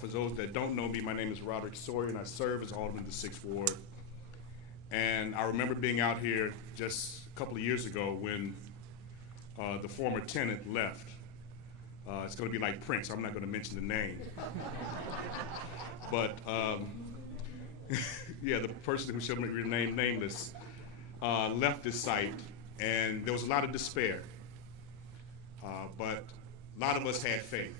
For those that don't know me, my name is Roderick Sawyer, and I serve as Alderman of the 6th Ward. And I remember being out here just a couple of years ago when the former tenant left. It's going to be like Prince. I'm not going to mention the name. But yeah, the person who shall remain nameless left this site, and there was a lot of despair. But a lot of us had faith.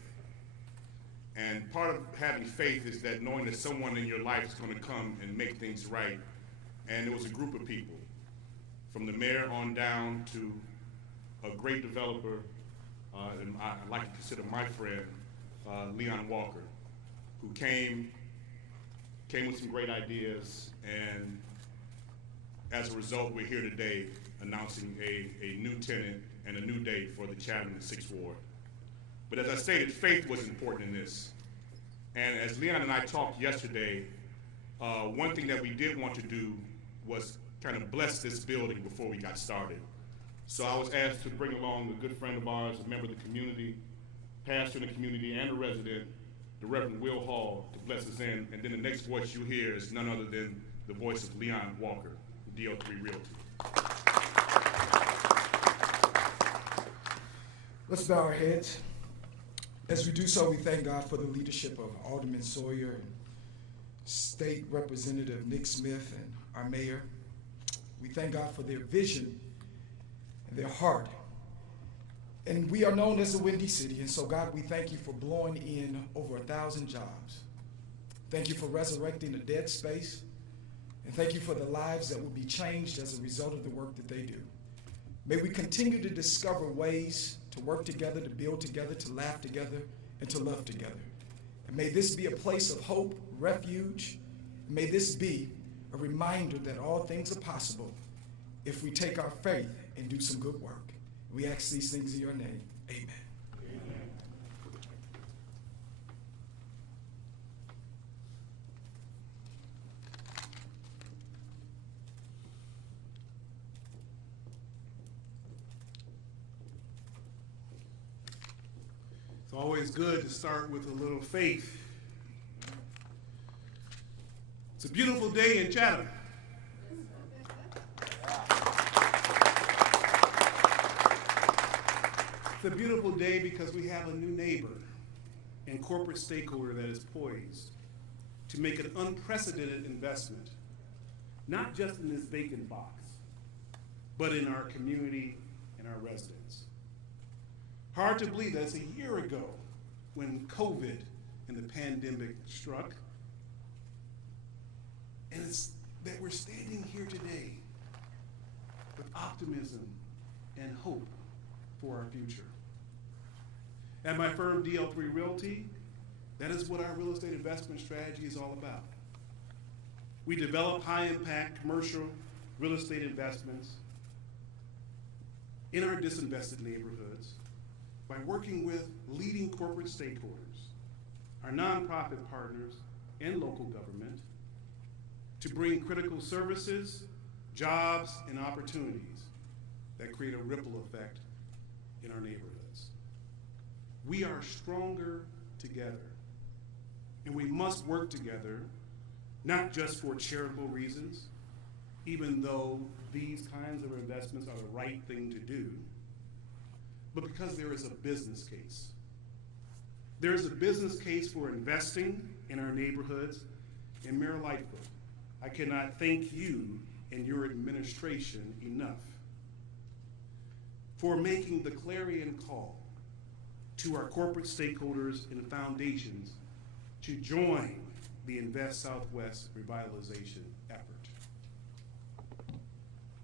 And part of having faith is that knowing that someone in your life is going to come and make things right. And there was a group of people, from the mayor on down to a great developer, and I like to consider my friend, Leon Walker, who came with some great ideas, and as a result, we're here today announcing a new tenant and a new date for the Chatham and 6th Ward. But as I stated, faith was important in this. And as Leon and I talked yesterday, one thing that we did want to do was kind of bless this building before we got started. So I was asked to bring along a good friend of ours, a member of the community, pastor in the community, and a resident, the Reverend Will Hall, to bless us in. And then the next voice you hear is none other than the voice of Leon Walker, DL3 Realty. Let's bow our heads. As we do so, we thank God for the leadership of Alderman Sawyer and State Representative Nick Smith and our mayor. We thank God for their vision and their heart. And we are known as the Windy City, and so God, we thank you for blowing in over 1,000 jobs. Thank you for resurrecting a dead space, and thank you for the lives that will be changed as a result of the work that they do. May we continue to discover ways to work together, to build together, to laugh together, and to love together. And may this be a place of hope, refuge. May this be a reminder that all things are possible if we take our faith and do some good work. We ask these things in your name. Amen. It's always good to start with a little faith. It's a beautiful day in Chatham. It's a beautiful day because we have a new neighbor and corporate stakeholder that is poised to make an unprecedented investment, not just in this vacant box, but in our community and our residents. Hard to believe that's a year ago when COVID and the pandemic struck. And it's that we're standing here today with optimism and hope for our future. At my firm, DL3 Realty, that is what our real estate investment strategy is all about. We develop high-impact commercial real estate investments in our disinvested neighborhoods by working with leading corporate stakeholders, our nonprofit partners, and local government to bring critical services, jobs, and opportunities that create a ripple effect in our neighborhoods. We are stronger together, and we must work together, not just for charitable reasons, even though these kinds of investments are the right thing to do, but because there is a business case. There is a business case for investing in our neighborhoods. And Mayor Lightfoot, I cannot thank you and your administration enough for making the clarion call to our corporate stakeholders and foundations to join the Invest Southwest revitalization effort.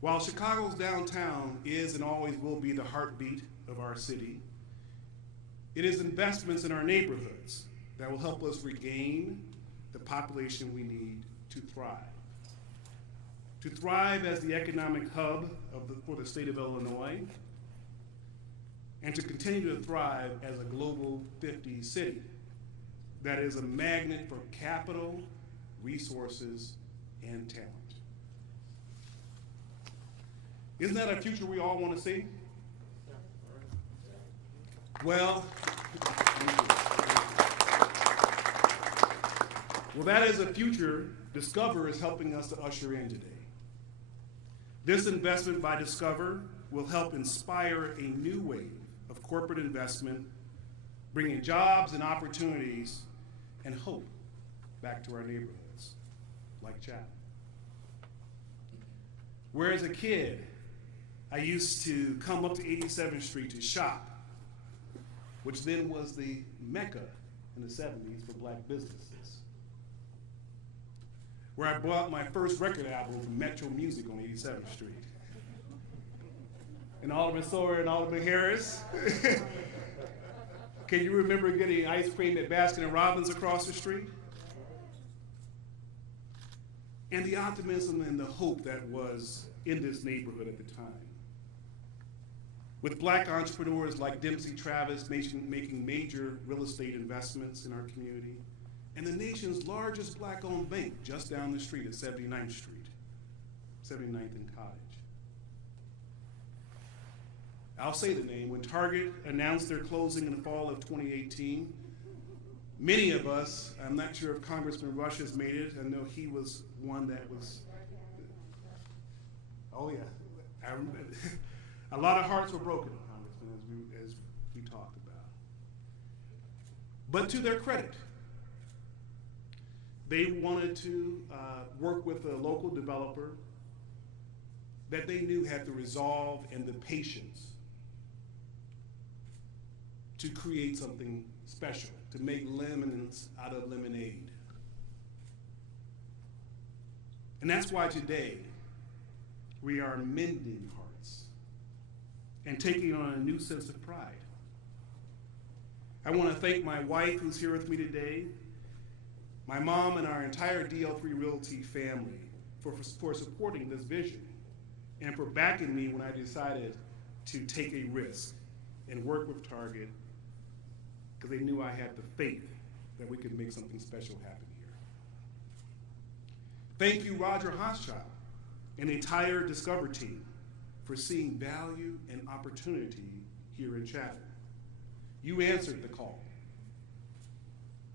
While Chicago's downtown is and always will be the heartbeat of our city, it is investments in our neighborhoods that will help us regain the population we need to thrive. To thrive as the economic hub for the state of Illinois, and to continue to thrive as a global 50 city that is a magnet for capital, resources, and talent. Isn't that a future we all want to see? Well, Well, that is a future Discover is helping us to usher in today. This investment by Discover will help inspire a new wave of corporate investment, bringing jobs and opportunities and hope back to our neighborhoods, like Chatham. Where as a kid, I used to come up to 87th Street to shop, which then was the Mecca in the 70s for black businesses. Where I bought my first record album from Metro Music on 87th Street. And Alderman Sawyer and Alderman Harris. Can you remember getting ice cream at Baskin & Robbins across the street? And the optimism and the hope that was in this neighborhood at the time. With black entrepreneurs like Dempsey Travis making major real estate investments in our community, and the nation's largest black-owned bank just down the street at 79th Street, 79th and Cottage. I'll say the name. When Target announced their closing in the fall of 2018, many of us, I'm not sure if Congressman Rush has made it, I know he was one that was, oh yeah, I remember. A lot of hearts were broken, Congressman, as we talked about. But to their credit, they wanted to work with a local developer that they knew had the resolve and the patience to create something special, to make lemons out of lemonade. And that's why today we are mending hearts and taking on a new sense of pride. I want to thank my wife who's here with me today, my mom and our entire DL3 Realty family for supporting this vision and for backing me when I decided to take a risk and work with Target, because they knew I had the faith that we could make something special happen here. Thank you, Roger Hochschild and the entire Discover team for seeing value and opportunity here in Chatham. You answered the call,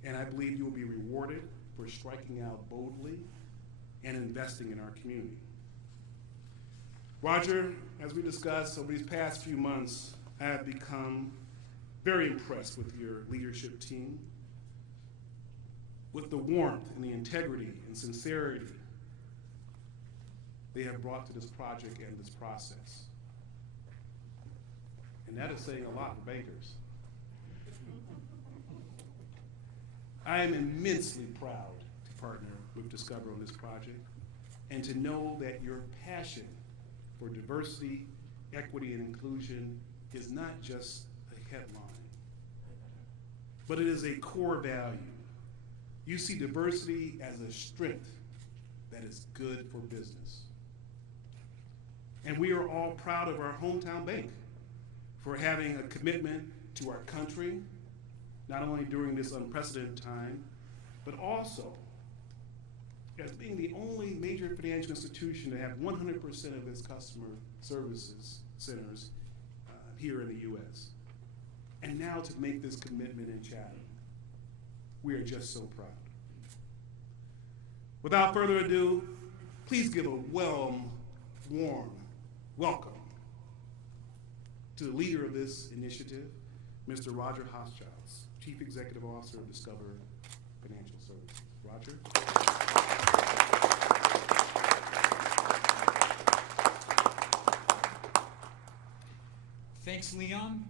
and I believe you will be rewarded for striking out boldly and investing in our community. Roger, as we discussed over these past few months, I have become very impressed with your leadership team, with the warmth and the integrity and sincerity they have brought to this project and this process. And that is saying a lot for bankers. I am immensely proud to partner with Discover on this project and to know that your passion for diversity, equity, and inclusion is not just a headline, but it is a core value. You see diversity as a strength that is good for business. And we are all proud of our hometown bank for having a commitment to our country, not only during this unprecedented time, but also as being the only major financial institution to have 100% of its customer services centers here in the U.S. And now to make this commitment in Chatham. We are just so proud. Without further ado, please give a warm welcome to the leader of this initiative, Mr. Roger Hochschild, Chief Executive Officer of Discover Financial Services. Roger. Thanks, Leon,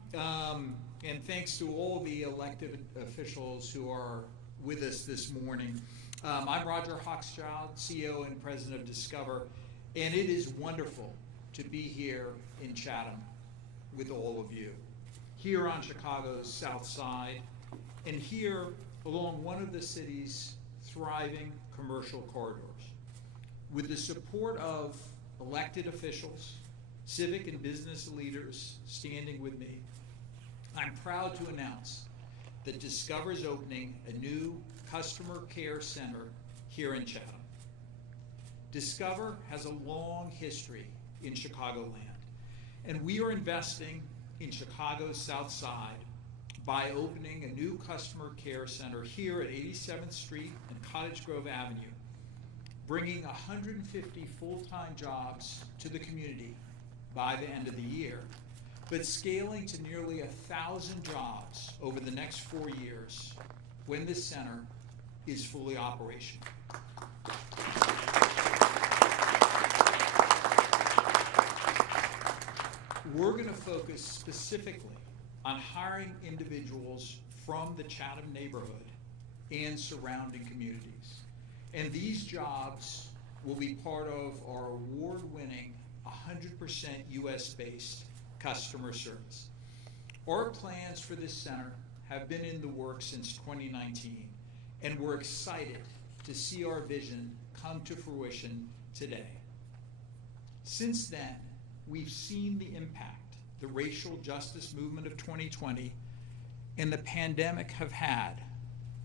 and thanks to all the elected officials who are with us this morning. I'm Roger Hochschild, CEO and President of Discover, and it is wonderful to be here in Chatham with all of you, here on Chicago's South Side, and here along one of the city's thriving commercial corridors. With the support of elected officials, civic and business leaders standing with me, I'm proud to announce that Discover is opening a new customer care center here in Chatham. Discover has a long history in Chicagoland, and we are investing in Chicago's South Side by opening a new customer care center here at 87th Street and Cottage Grove Avenue, bringing 150 full-time jobs to the community by the end of the year, but scaling to nearly 1,000 jobs over the next 4 years when this center is fully operational. We're going to focus specifically on hiring individuals from the Chatham neighborhood and surrounding communities. And these jobs will be part of our award-winning 100% US-based customer service. Our plans for this center have been in the works since 2019, and we're excited to see our vision come to fruition today. Since then, we've seen the impact the racial justice movement of 2020 and the pandemic have had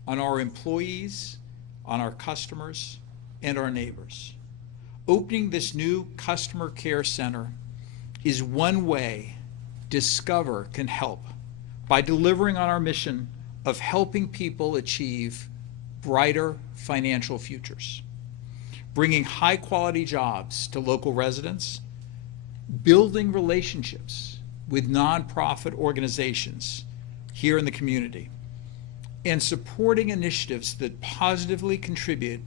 on our employees, on our customers, and our neighbors. Opening this new customer care center is one way Discover can help by delivering on our mission of helping people achieve brighter financial futures, bringing high-quality jobs to local residents, building relationships with nonprofit organizations here in the community, and supporting initiatives that positively contribute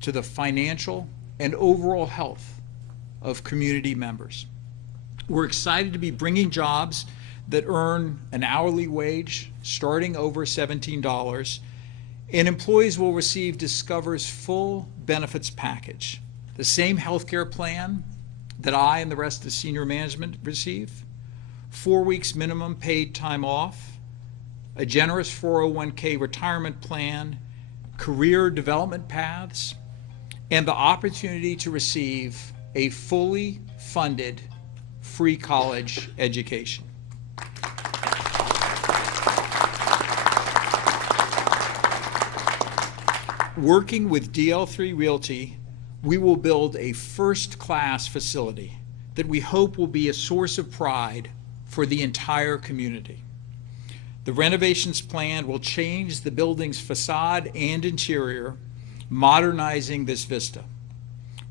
to the financial and overall health of community members. We're excited to be bringing jobs that earn an hourly wage starting over $17, and employees will receive Discover's full benefits package, the same healthcare plan that I and the rest of senior management receive, 4 weeks minimum paid time off, a generous 401k retirement plan, career development paths, and the opportunity to receive a fully funded free college education. Working with DL3 Realty, we will build a first-class facility that we hope will be a source of pride for the entire community. The renovations plan will change the building's facade and interior, modernizing this vista.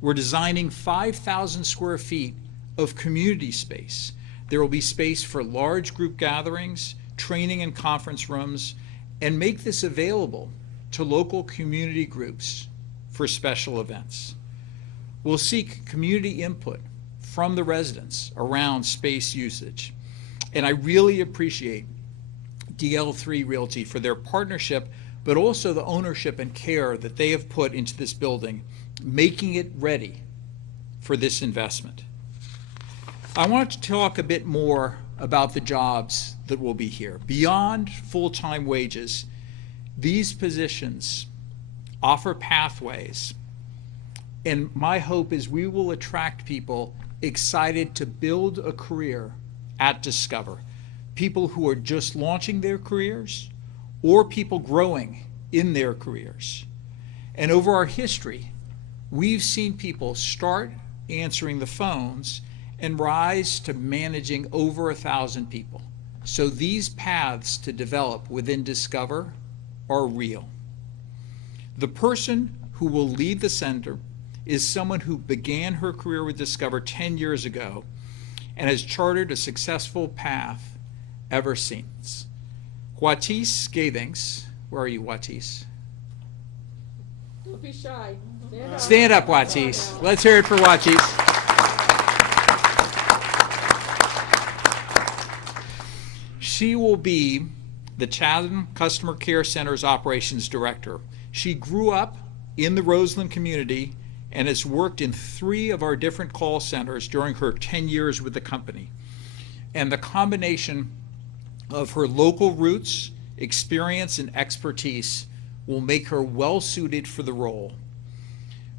We're designing 5,000 square feet of community space. There will be space for large group gatherings, training and conference rooms, and make this available to local community groups for special events. We'll seek community input from the residents around space usage. And I really appreciate DL3 Realty for their partnership, but also the ownership and care that they have put into this building, making it ready for this investment. I want to talk a bit more about the jobs that will be here. Beyond full-time wages, these positions offer pathways, and my hope is we will attract people excited to build a career at Discover. People who are just launching their careers or people growing in their careers. And over our history, we've seen people start answering the phones and rise to managing over 1,000 people. So these paths to develop within Discover are real. The person who will lead the center is someone who began her career with Discover 10 years ago and has chartered a successful path ever since. Watis Gathings, where are you, Watis? Don't be shy. Stand up, Watis. Let's hear it for Watis. She will be the Chatham Customer Care Center's Operations Director. She grew up in the Roseland community and has worked in 3 of our different call centers during her 10 years with the company. And the combination of her local roots, experience, and expertise will make her well suited for the role.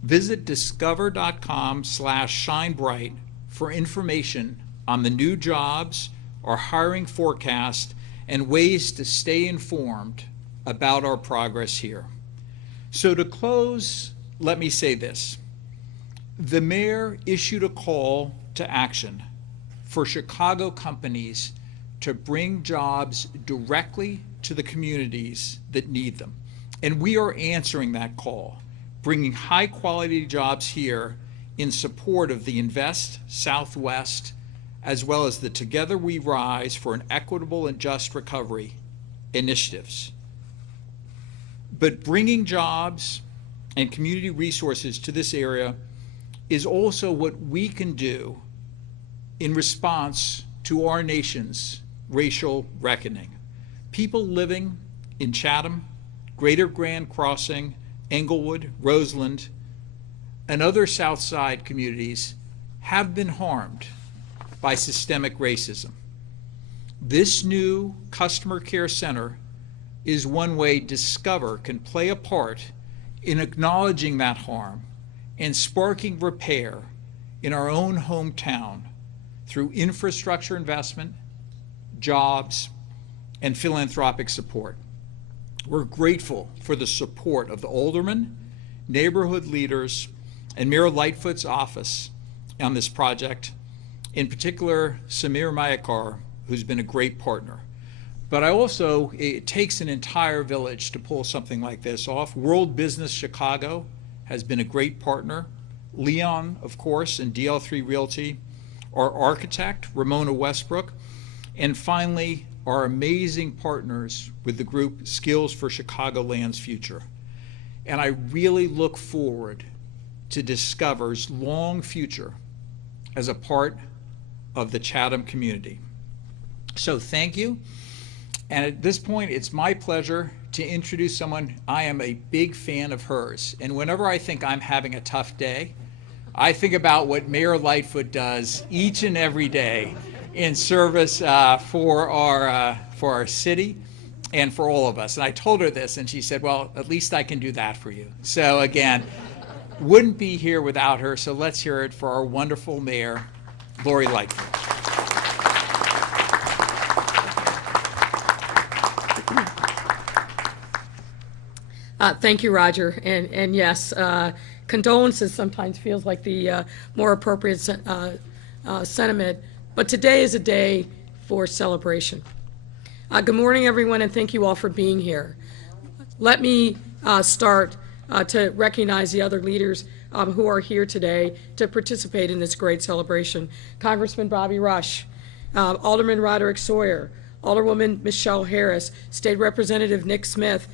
Visit discover.com/shinebright for information on the new jobs, our hiring forecast, and ways to stay informed about our progress here. So to close, let me say this. The mayor issued a call to action for Chicago companies to bring jobs directly to the communities that need them. And we are answering that call, bringing high quality jobs here in support of the Invest Southwest, as well as the Together We Rise for an Equitable and Just Recovery initiatives. But bringing jobs and community resources to this area is also what we can do in response to our nation's racial reckoning. People living in Chatham, Greater Grand Crossing, Englewood, Roseland, and other South Side communities have been harmed by systemic racism. This new customer care center is one way Discover can play a part in acknowledging that harm and sparking repair in our own hometown through infrastructure investment, jobs, and philanthropic support. We're grateful for the support of the aldermen, neighborhood leaders, and Mayor Lightfoot's office on this project, in particular Samir Mayakar, who's been a great partner. But it takes an entire village to pull something like this off. World Business Chicago has been a great partner. Leon, of course, and DL3 Realty, our architect, Ramona Westbrook, and finally, our amazing partners with the group Skills for Chicagoland's Future. And I really look forward to Discover's long future as a part of the Chatham community. So thank you. And at this point, it's my pleasure to introduce someone. I am a big fan of hers. And whenever I think I'm having a tough day, I think about what Mayor Lightfoot does each and every day in service for our city and for all of us. And I told her this, and she said, well, at least I can do that for you. So again, wouldn't be here without her. So let's hear it for our wonderful Mayor, Lori Lightfoot. Thank you, Roger. And yes, condolences sometimes feels like the more appropriate sentiment, but today is a day for celebration. Good morning, everyone, and thank you all for being here. Let me start to recognize the other leaders who are here today to participate in this great celebration. Congressman Bobby Rush, Alderman Roderick Sawyer, Alderwoman Michelle Harris, State Representative Nick Smith,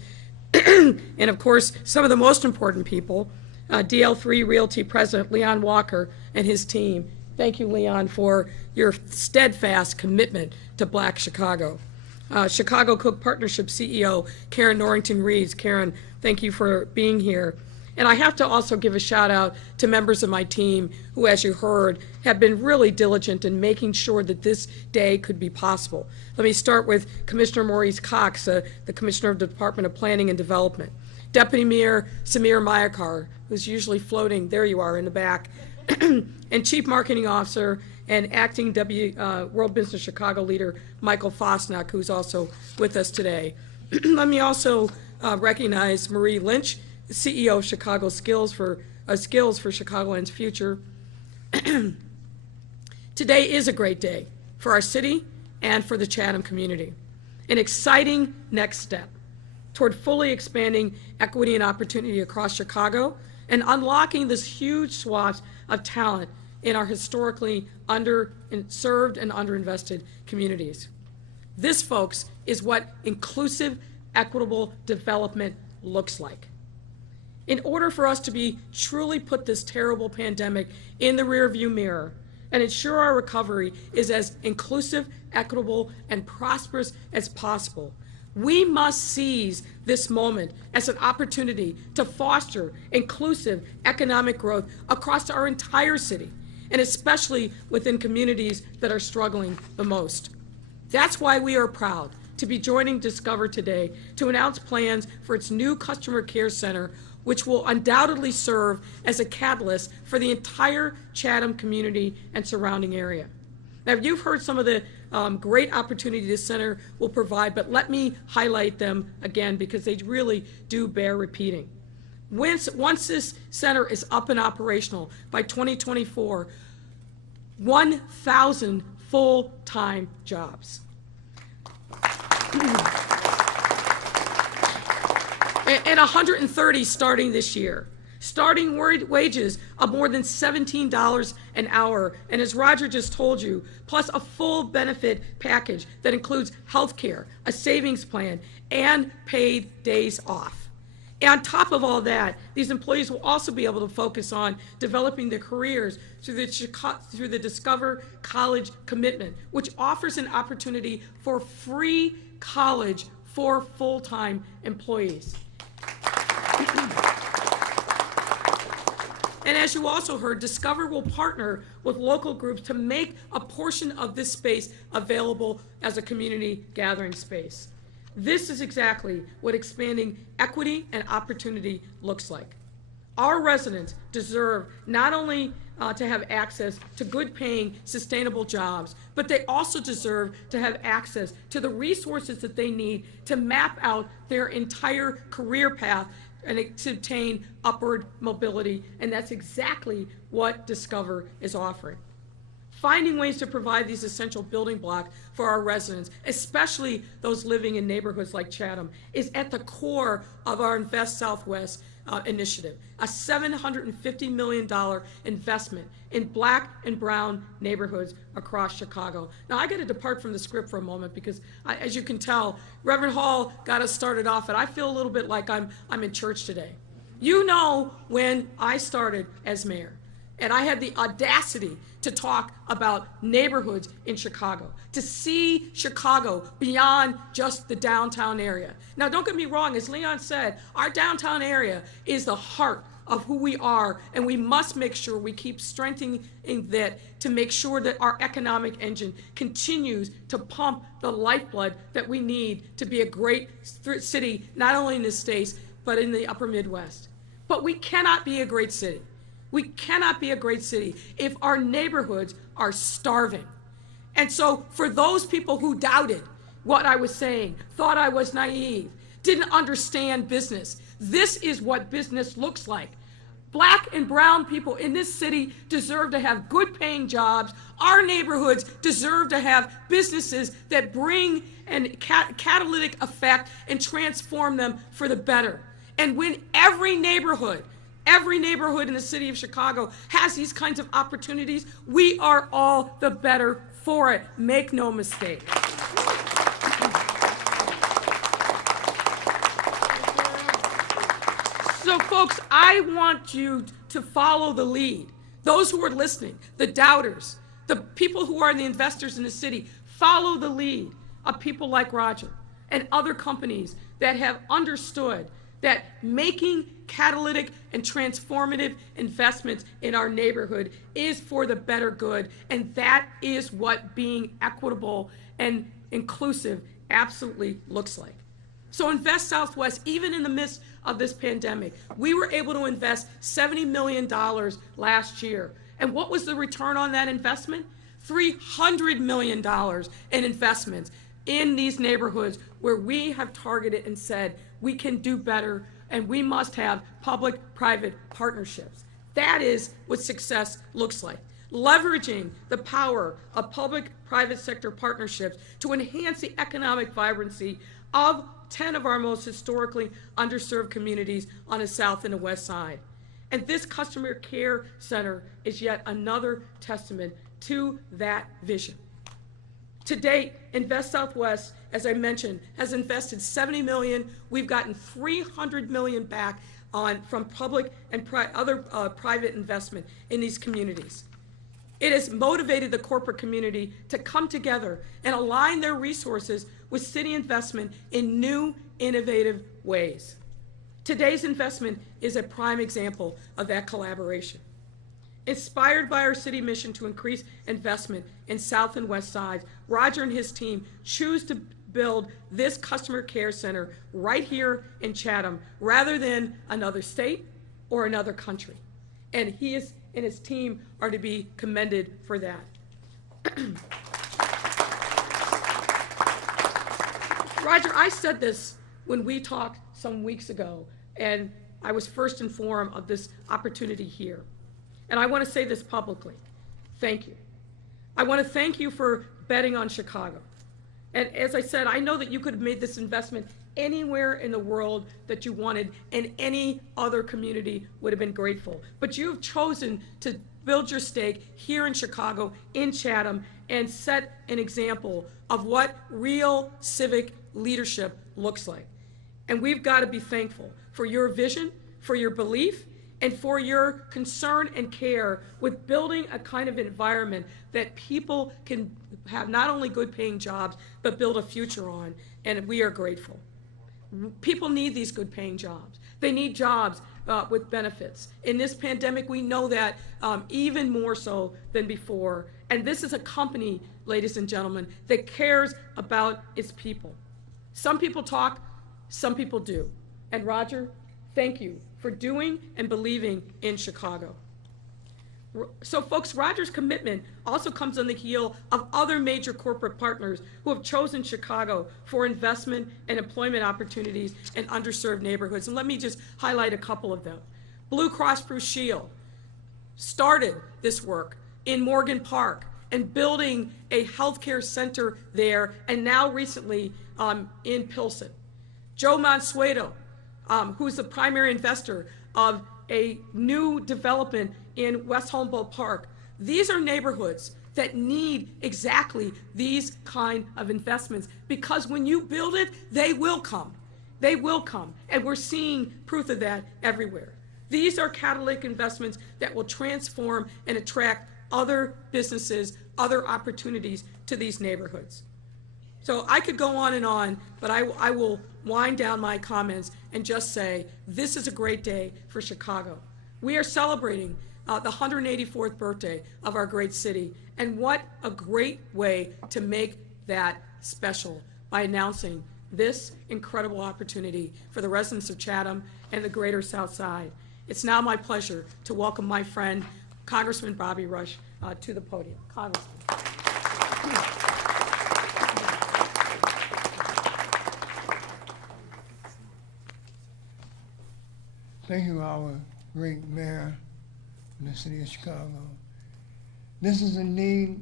and of course, some of the most important people, DL3 Realty President Leon Walker and his team. Thank you, Leon, for your steadfast commitment to Black Chicago. Chicago Cook Partnership CEO Karen Norrington Reeves. Karen, thank you for being here. And I have to also give a shout out to members of my team who, as you heard, have been really diligent in making sure that this day could be possible. Let me start with Commissioner Maurice Cox, the Commissioner of the Department of Planning and Development. Deputy Mayor Samir Mayakar, who's usually floating, there you are in the back, and Chief Marketing Officer and Acting World Business Chicago leader Michael Fosnack, who's also with us today. Let me also recognize Marie Lynch, CEO of Chicago Skills for Chicagoland's Future. Today is a great day for our city and for the Chatham community. An exciting next step toward fully expanding equity and opportunity across Chicago and unlocking this huge swath of talent in our historically underserved and underinvested communities. This, folks, is what inclusive, equitable development looks like. In order for us to truly put this terrible pandemic in the rearview mirror and ensure our recovery is as inclusive, equitable, and prosperous as possible, we must seize this moment as an opportunity to foster inclusive economic growth across our entire city, and especially within communities that are struggling the most. That's why we are proud to be joining Discover today to announce plans for its new customer care center, which will undoubtedly serve as a catalyst for the entire Chatham community and surrounding area. Now, you've heard some of the great opportunity this center will provide, but let me highlight them again because they really do bear repeating. Once this center is up and operational by 2024, 1,000 full-time jobs. And 130 starting this year. Starting wages of more than $17 an hour. And as Roger just told you, plus a full benefit package that includes health care, a savings plan, and paid days off. And on top of all that, these employees will also be able to focus on developing their careers through the Discover College Commitment, which offers an opportunity for free college for full-time employees. And as you also heard, Discover will partner with local groups to make a portion of this space available as a community gathering space. This is exactly what expanding equity and opportunity looks like. Our residents deserve not only to have access to good paying, sustainable jobs, but they also deserve to have access to the resources that they need to map out their entire career path and to obtain upward mobility, and that's exactly what Discover is offering. Finding ways to provide these essential building blocks for our residents, especially those living in neighborhoods like Chatham, is at the core of our Invest Southwest initiative, a $750 million investment in black and brown neighborhoods across Chicago. Now, I got to depart from the script for a moment because, as you can tell, Reverend Hall got us started off, and I feel a little bit like I'm in church today. You know, when I started as mayor, and I had the audacity to talk about neighborhoods in Chicago, to see Chicago beyond just the downtown area. Now, don't get me wrong, as Leon said, our downtown area is the heart of who we are, and we must make sure we keep strengthening that to make sure that our economic engine continues to pump the lifeblood that we need to be a great city, not only in the States, but in the upper Midwest. But we cannot be a great city. We cannot be a great city if our neighborhoods are starving. And so for those people who doubted what I was saying, thought I was naive, didn't understand business, this is what business looks like. Black and brown people in this city deserve to have good paying jobs. Our neighborhoods deserve to have businesses that bring a catalytic effect and transform them for the better. And when every neighborhood in the city of Chicago has these kinds of opportunities, we are all the better for it. Make no mistake. So folks, I want you to follow the lead. Those who are listening, the doubters, the people who are the investors in the city, follow the lead of people like Roger and other companies that have understood that making catalytic and transformative investments in our neighborhood is for the better good, and that is what being equitable and inclusive absolutely looks like. So Invest Southwest, even in the midst of this pandemic, we were able to invest $70 million last year. And what was the return on that investment? $300 million in investments in these neighborhoods where we have targeted and said we can do better and we must have public-private partnerships. That is what success looks like. Leveraging the power of public-private sector partnerships to enhance the economic vibrancy of 10 of our most historically underserved communities on the south and the west side. And this customer care center is yet another testament to that vision. To date, Invest Southwest, as I mentioned, has invested $70 million. We've gotten $300 million back from public and other private investment in these communities. It has motivated the corporate community to come together and align their resources with city investment in new, innovative ways. Today's investment is a prime example of that collaboration. Inspired by our city mission to increase investment in South and West Sides, Roger and his team choose to build this customer care center right here in Chatham rather than another state or another country. And he and his team are to be commended for that. Roger, I said this when we talked some weeks ago, and I was first informed of this opportunity here. And I want to say this publicly. Thank you. I want to thank you for betting on Chicago And as I said, I know that you could have made this investment anywhere in the world that you wanted, and any other community would have been grateful. But you have chosen to build your stake here in Chicago, in Chatham, and set an example of what real civic leadership looks like. And we've got to be thankful for your vision, for your belief, and for your concern and care with building a kind of environment that people can have not only good paying jobs, but build a future on, and we are grateful. People need these good paying jobs. They need jobs with benefits. In this pandemic, we know that even more so than before. And this is a company, ladies and gentlemen, that cares about its people. Some people talk, some people do. And Roger, thank you for doing and believing in Chicago. So folks, Roger's commitment also comes on the heel of other major corporate partners who have chosen Chicago for investment and employment opportunities in underserved neighborhoods. And let me just highlight a couple of them. Blue Cross Blue Shield started this work in Morgan Park and building a healthcare center there, and now recently in Pilsen. Joe Mansueto, who's the primary investor of a new development in West Humboldt Park. These are neighborhoods that need exactly these kind of investments, because when you build it, they will come. They will come, and we're seeing proof of that everywhere. These are catalytic investments that will transform and attract other businesses, other opportunities to these neighborhoods. So I could go on, but I will wind down my comments and just say this is a great day for Chicago. We are celebrating the 184th birthday of our great city, and what a great way to make that special by announcing this incredible opportunity for the residents of Chatham and the greater South Side. It's now my pleasure to welcome my friend, Congressman Bobby Rush, to the podium. Congressman. Thank you, our great mayor of the city of Chicago. This is indeed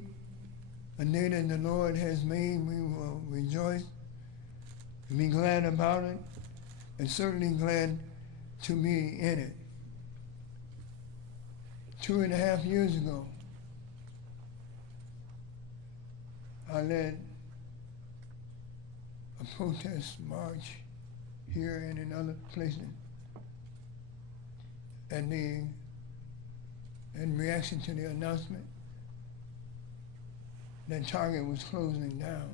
a day that the Lord has made. We will rejoice and be glad about it, and certainly glad to be in it. 2.5 years ago, I led a protest march here and in other places in reaction to the announcement that Target was closing down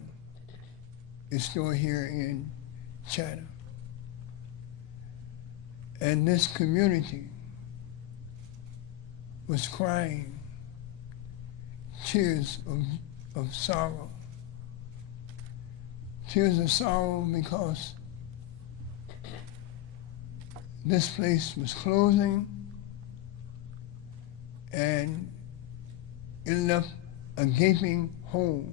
its store here in Chatham. And this community was crying tears of sorrow. Tears of sorrow because this place was closing, and it left a gaping hole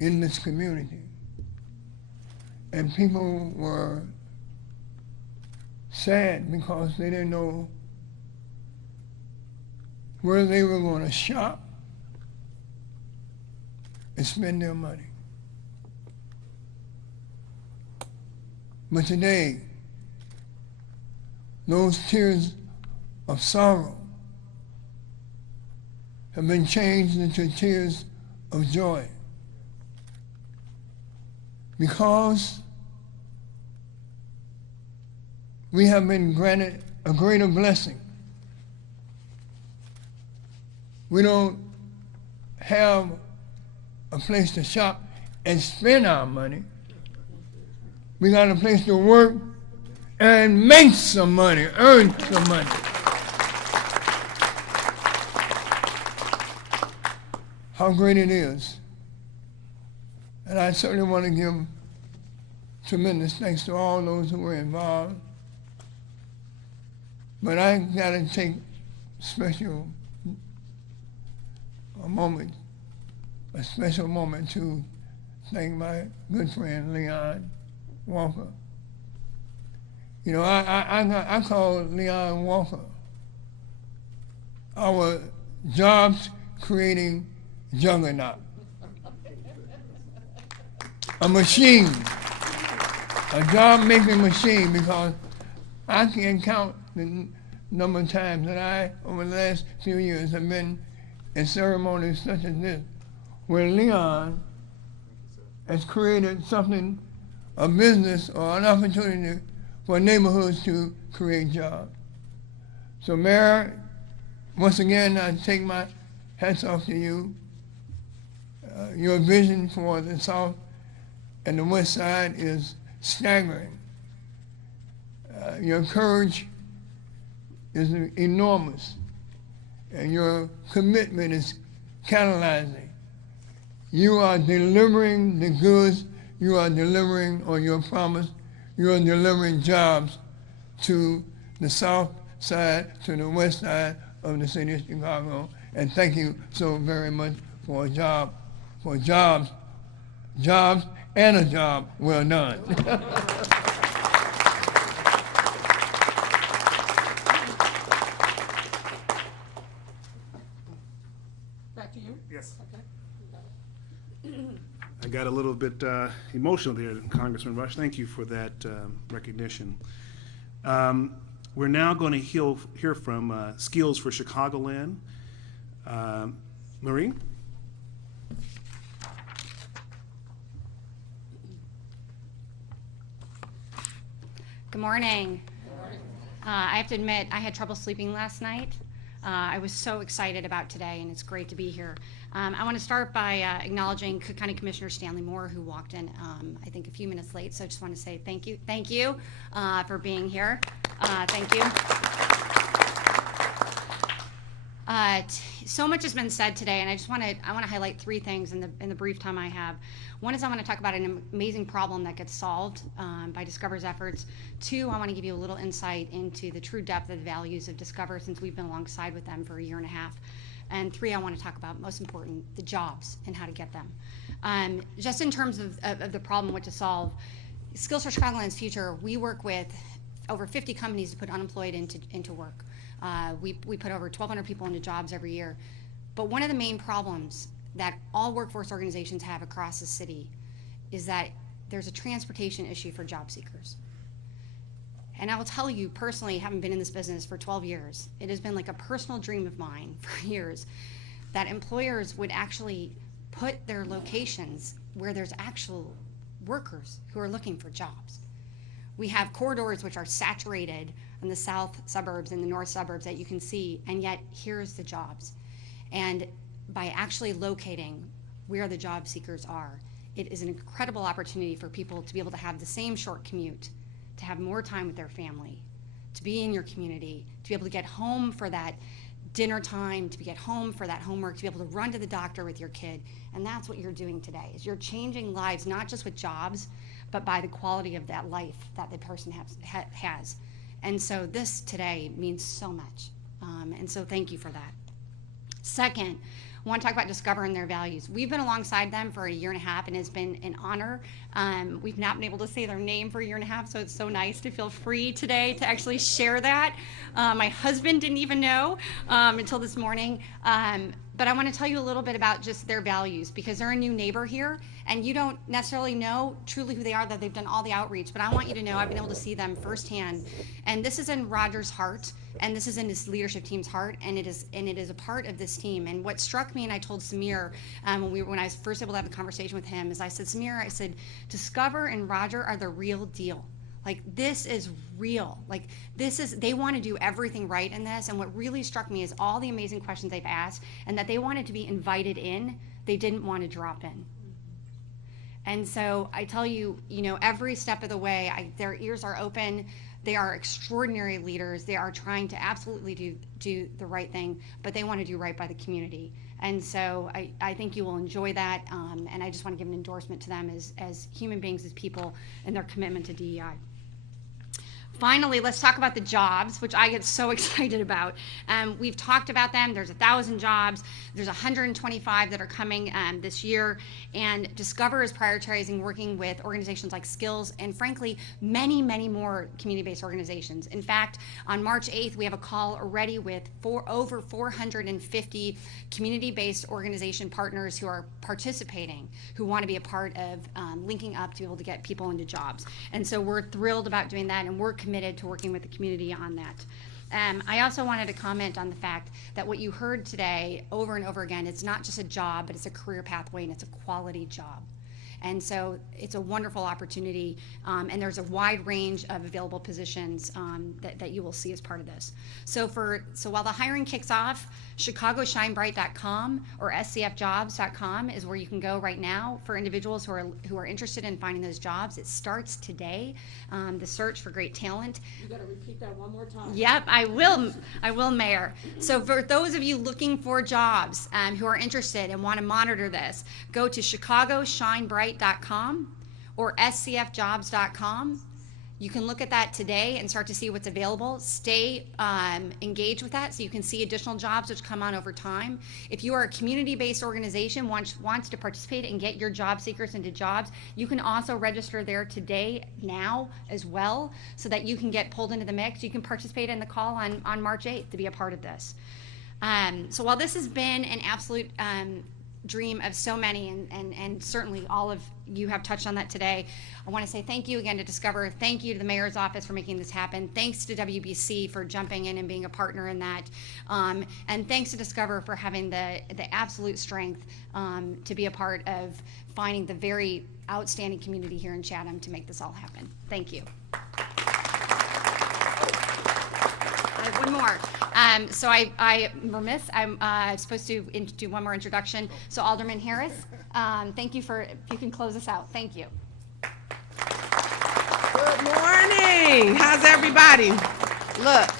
in this community. And people were sad because they didn't know where they were going to shop and spend their money. But today, those tears of sorrow have been changed into tears of joy, because we have been granted a greater blessing. We don't have a place to shop and spend our money. We got a place to work and make some money, earn some money. How great it is. And I certainly want to give tremendous thanks to all those who were involved. But I got to take a special moment to thank my good friend Leon Walker. You know, I call Leon Walker our jobs creating juggernaut. a machine, a job-making machine, because I can't count the number of times that I, over the last few years, have been in ceremonies such as this, where Leon has created something, a business or an opportunity for neighborhoods to create jobs. So Mayor, once again, I take my hats off to you. Your vision for the South and the West Side is staggering. Your courage is enormous, and your commitment is catalyzing. You are delivering the goods, you are delivering on your promise, you are delivering jobs to the South Side, to the West Side of the city of Chicago, and thank you so very much for jobs, and a job well done. Back to you. Yes. Okay. I got a little bit emotional there, Congressman Rush. Thank you for that recognition. We're now going to hear from Skills for Chicagoland. Maureen? Good morning. I have to admit, I had trouble sleeping last night. I was so excited about today, and it's great to be here. I want to start by acknowledging Cook County Commissioner Stanley Moore, who walked in, I think, a few minutes late. So I just want to say thank you for being here. Thank you. So much has been said today, and I want to highlight three things in the brief time I have. One is I want to talk about an amazing problem that gets solved by Discover's efforts. Two, I want to give you a little insight into the true depth of the values of Discover since we've been alongside with them for a year and a half. And three, I want to talk about, most important, the jobs and how to get them. Just in terms of the problem, what to solve, Skills for Chicagoland's Future, we work with over 50 companies to put unemployed into work. We put over 1,200 people into jobs every year. But one of the main problems that all workforce organizations have across the city is that there's a transportation issue for job seekers. And I will tell you personally, having been in this business for 12 years, it has been like a personal dream of mine for years that employers would actually put their locations where there's actual workers who are looking for jobs. We have corridors which are saturated in the south suburbs and the north suburbs that you can see, and yet here's the jobs. And by actually locating where the job seekers are, it is an incredible opportunity for people to be able to have the same short commute, to have more time with their family, to be in your community, to be able to get home for that dinner time, to get home for that homework, to be able to run to the doctor with your kid. And that's what you're doing today, is you're changing lives, not just with jobs, but by the quality of that life that the person has. And so this today means so much. And so thank you for that. Second, I want to talk about Discover and their values. We've been alongside them for a year and a half, and it's been an honor. We've not been able to say their name for a year and a half, so it's so nice to feel free today to actually share that. My husband didn't even know until this morning. But I want to tell you a little bit about just their values, because they're a new neighbor here, and you don't necessarily know truly who they are, that they've done all the outreach, but I want you to know I've been able to see them firsthand. And this is in Roger's heart, and this is in his leadership team's heart, and it is a part of this team. And what struck me, and I told Samir when I was first able to have a conversation with him, is I said, Samir, I said, Discover and Roger are the real deal. Like, this is real. Like, they want to do everything right in this. And what really struck me is all the amazing questions they've asked, and that they wanted to be invited in. They didn't want to drop in. And so I tell you, every step of the way, their ears are open. They are extraordinary leaders. They are trying to absolutely do the right thing, but they want to do right by the community. And so I think you will enjoy that. And I just want to give an endorsement to them as human beings, as people, and their commitment to DEI. Finally, let's talk about the jobs, which I get so excited about. We've talked about them. There's 1,000 jobs. There's 125 that are coming this year. And Discover is prioritizing working with organizations like Skills and, frankly, many, many more community-based organizations. In fact, on March 8th, we have a call already with over 450 community-based organization partners who are participating, who want to be a part of linking up to be able to get people into jobs. And so we're thrilled about doing that, and we're committed to working with the community on that. I also wanted to comment on the fact that what you heard today over and over again, it's not just a job, but it's a career pathway and it's a quality job. And so it's a wonderful opportunity, and there's a wide range of available positions that you will see as part of this. So while the hiring kicks off, ChicagoShineBright.com or SCFjobs.com is where you can go right now for individuals who are interested in finding those jobs. It starts today, the search for great talent. You got to repeat that one more time. Yep, I will, Mayor. So for those of you looking for jobs who are interested and want to monitor this, go to ChicagoShineBright.com or SCFjobs.com. You can look at that today and start to see what's available. Stay engaged with that so you can see additional jobs which come on over time. If you are a community-based organization wants to participate and get your job seekers into jobs, you can also register there today, now as well, so that you can get pulled into the mix. You can participate in the call on March 8th to be a part of this. So while this has been an absolute dream of so many, and certainly all of you have touched on that today, I want to say thank you again to Discover. Thank you to the Mayor's Office for making this happen. Thanks to WBC for jumping in and being a partner in that. And thanks to Discover for having the absolute strength to be a part of finding the very outstanding community here in Chatham to make this all happen. Thank you. One more. So I'm remiss. I'm supposed to do one more introduction. So Alderman Harris, thank you if you can close us out. Thank you. Good morning. How's everybody? Look,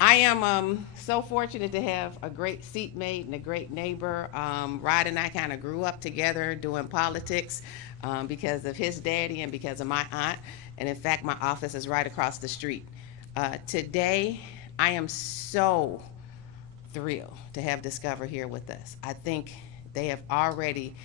I am so fortunate to have a great seatmate and a great neighbor. Rod and I kind of grew up together doing politics because of his daddy and because of my aunt. And in fact, my office is right across the street. Today, I am so thrilled to have Discover here with us. I think they have already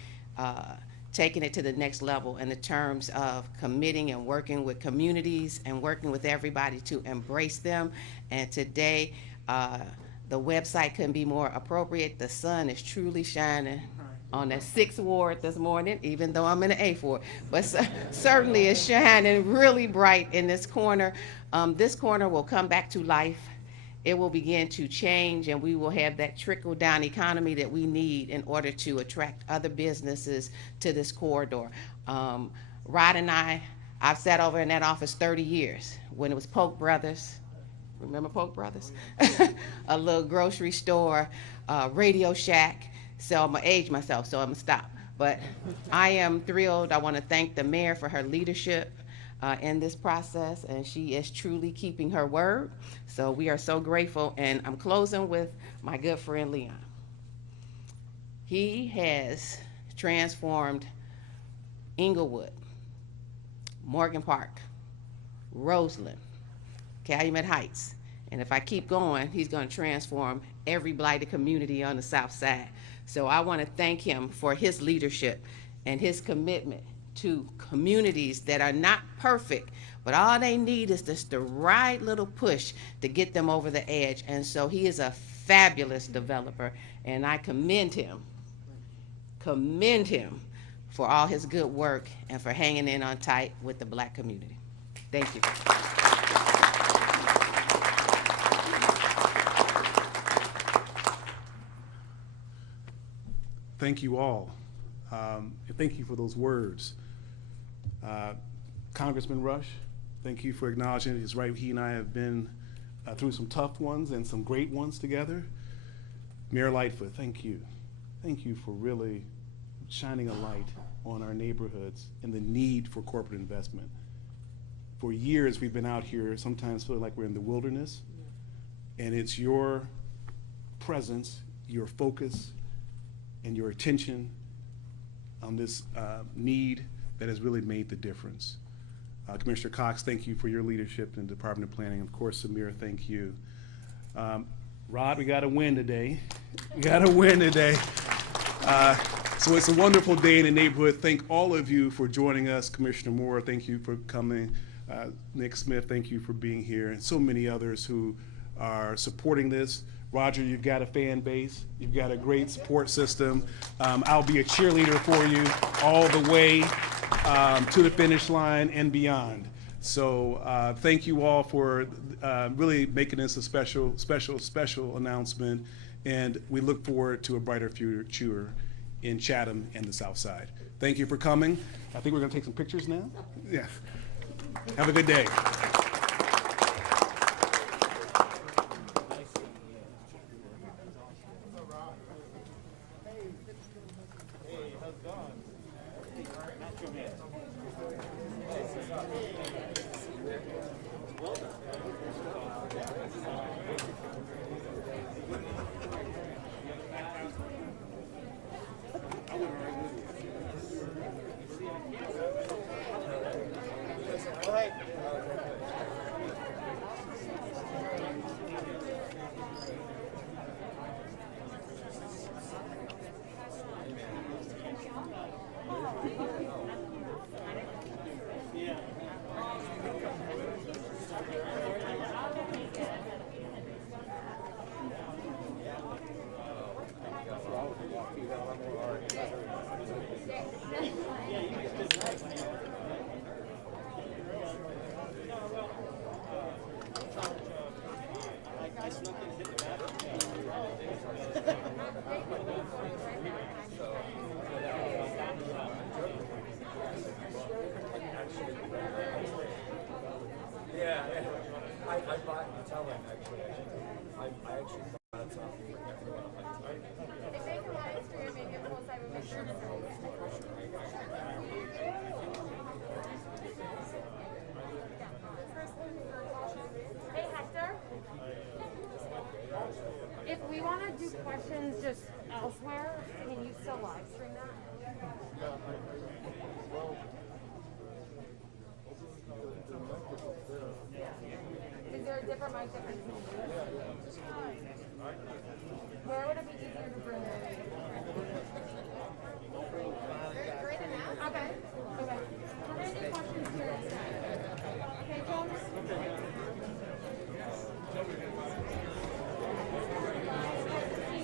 taken it to the next level in the terms of committing and working with communities and working with everybody to embrace them. And today, the website couldn't be more appropriate. The sun is truly shining on that 6th ward this morning, even though I'm in the 8th ward, but certainly it's shining really bright in this corner. This corner will come back to life. It will begin to change, and we will have that trickle-down economy that we need in order to attract other businesses to this corridor. Rod and I've sat over in that office 30 years when it was Polk Brothers. Remember Polk Brothers? A little grocery store, Radio Shack. So I'm gonna age myself, so I'm gonna stop. But I am thrilled. I want to thank the mayor for her leadership in this process, and she is truly keeping her word. So we are so grateful, and I'm closing with my good friend Leon. He has transformed Inglewood, Morgan Park, Roseland, Calumet Heights, and if I keep going, he's going to transform every blighted community on the south side. So I want to thank him for his leadership and his commitment to communities that are not perfect, but all they need is just the right little push to get them over the edge. And so he is a fabulous developer, and I commend him for all his good work and for hanging in on tight with the black community. Thank you. Thank you all. Thank you for those words. Congressman Rush, thank you for acknowledging it. He's right, he and I have been through some tough ones and some great ones together. Mayor Lightfoot, thank you. Thank you for really shining a light on our neighborhoods and the need for corporate investment. For years, we've been out here sometimes feeling like we're in the wilderness, and it's your presence, your focus, and your attention on this need that has really made the difference. Commissioner Cox, thank you for your leadership in the Department of Planning. Of course, Samir, thank you. Rod, we got to win today. We got to win today. So it's a wonderful day in the neighborhood. Thank all of you for joining us. Commissioner Moore, thank you for coming. Nick Smith, thank you for being here. And so many others who are supporting this. Roger, you've got a fan base. You've got a great support system. I'll be a cheerleader for you all the way to the finish line and beyond. So thank you all for really making this a special announcement. And we look forward to a brighter future in Chatham and the South Side. Thank you for coming. I think we're going to take some pictures now. Yeah. Have a good day. If we want to do questions just elsewhere, can you still live stream that? Is there a different mic that we can use?